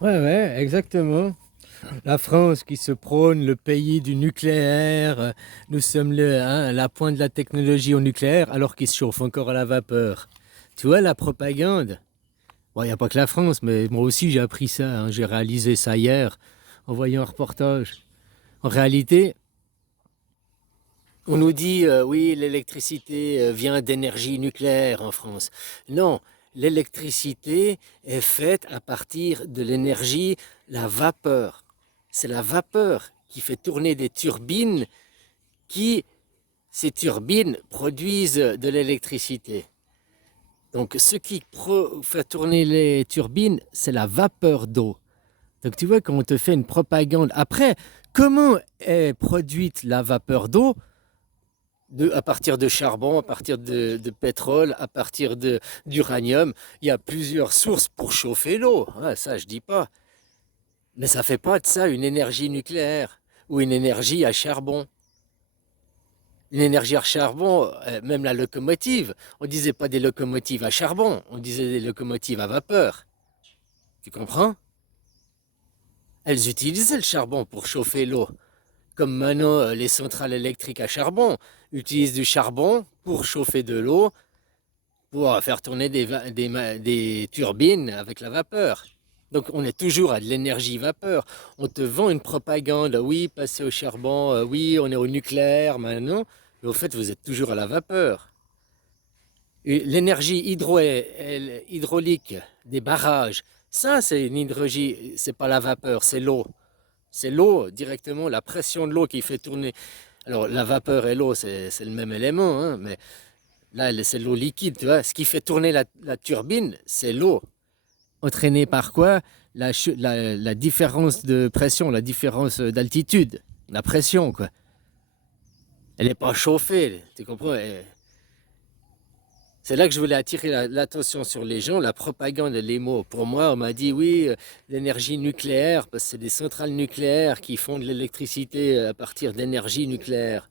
Ouais, ouais, exactement. La France qui se prône le pays du nucléaire, nous sommes la pointe de la technologie au nucléaire, alors qu'ils se chauffent encore à la vapeur. Tu vois la propagande? Bon, il n'y a pas que la France, mais moi aussi j'ai appris ça, hein. J'ai réalisé ça hier en voyant un reportage. En réalité, on nous dit oui, l'électricité vient d'énergie nucléaire en France. Non, l'électricité est faite à partir de l'énergie, la vapeur. C'est la vapeur qui fait tourner des turbines qui, ces turbines, produisent de l'électricité. Donc ce qui fait tourner les turbines, c'est la vapeur d'eau. Donc tu vois, quand on te fait une propagande, après, comment est produite la vapeur d'eau à partir de charbon, à partir de pétrole, à partir d'uranium? Il y a plusieurs sources pour chauffer l'eau. Ouais, ça, je dis pas. Mais ça fait pas de ça une énergie nucléaire ou une énergie à charbon. Une énergie à charbon, même la locomotive, on disait pas des locomotives à charbon, on disait des locomotives à vapeur. Tu comprends? Elles utilisaient le charbon pour chauffer l'eau. Comme maintenant, les centrales électriques à charbon utilisent du charbon pour chauffer de l'eau, pour faire tourner des turbines avec la vapeur. Donc on est toujours à de l'énergie vapeur. On te vend une propagande, oui, passer au charbon, oui, on est au nucléaire maintenant, mais au fait, vous êtes toujours à la vapeur. L'énergie hydraulique des barrages, ça c'est une énergie, c'est pas la vapeur, c'est l'eau. C'est l'eau directement, la pression de l'eau qui fait tourner. Alors la vapeur et l'eau, c'est le même élément, hein, mais là c'est l'eau liquide, tu vois. Ce qui fait tourner la turbine, c'est l'eau. Entraînée par quoi? La différence de pression, la différence d'altitude, la pression, quoi. Elle n'est pas chauffée, tu comprends? C'est là que je voulais attirer l'attention sur les gens, la propagande, les mots. Pour moi, on m'a dit oui, l'énergie nucléaire, parce que c'est des centrales nucléaires qui font de l'électricité à partir d'énergie nucléaire.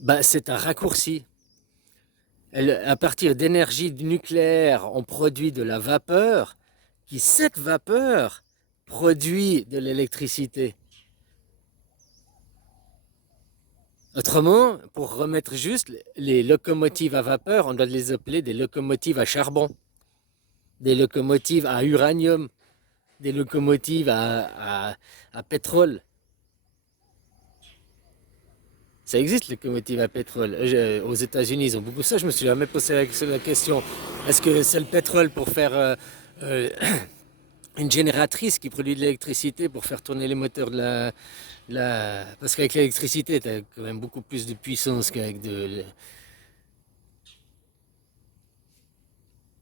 Ben, c'est un raccourci. À partir d'énergie nucléaire, on produit de la vapeur, qui cette vapeur produit de l'électricité. Autrement, pour remettre juste, les locomotives à vapeur, on doit les appeler des locomotives à charbon, des locomotives à uranium, des locomotives à pétrole. Ça existe, les locomotives à pétrole. Aux États-Unis, ils ont beaucoup ça. Je me suis jamais posé la question. Est-ce que c'est le pétrole pour faire euh, une génératrice qui produit de l'électricité pour faire tourner les moteurs Parce qu'avec l'électricité, tu as quand même beaucoup plus de puissance qu'avec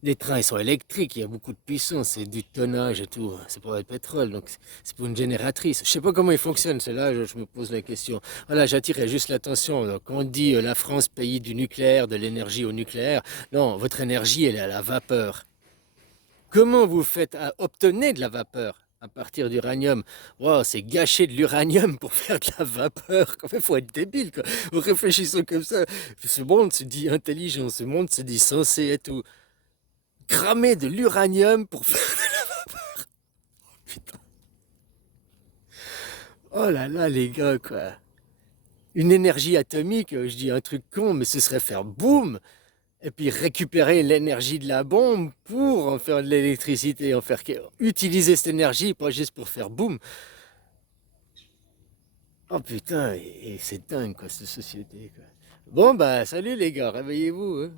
les trains. Ils sont électriques, il y a beaucoup de puissance, c'est du tonnage et tout. C'est pour le pétrole, donc c'est pour une génératrice. Je sais pas comment ils fonctionnent, c'est là je me pose la question. Voilà, j'attirais juste l'attention. Donc, quand on dit la France, pays du nucléaire, de l'énergie au nucléaire, non, votre énergie, elle est à la vapeur. Comment vous faites à obtenir de la vapeur à partir d'uranium? Wow, c'est gâcher de l'uranium pour faire de la vapeur. Quand même, faut être débile, quoi. Vous réfléchissez comme ça. Ce monde se dit intelligent, ce monde se dit sensé et tout. Cramer de l'uranium pour faire... Putain. Oh là là, les gars, quoi. Une énergie atomique, je dis un truc con, mais ce serait faire boum et puis récupérer l'énergie de la bombe pour en faire de l'électricité, utiliser cette énergie, pas juste pour faire boum. Oh putain, et c'est dingue quoi, cette société quoi. Bon bah salut les gars, réveillez-vous, hein.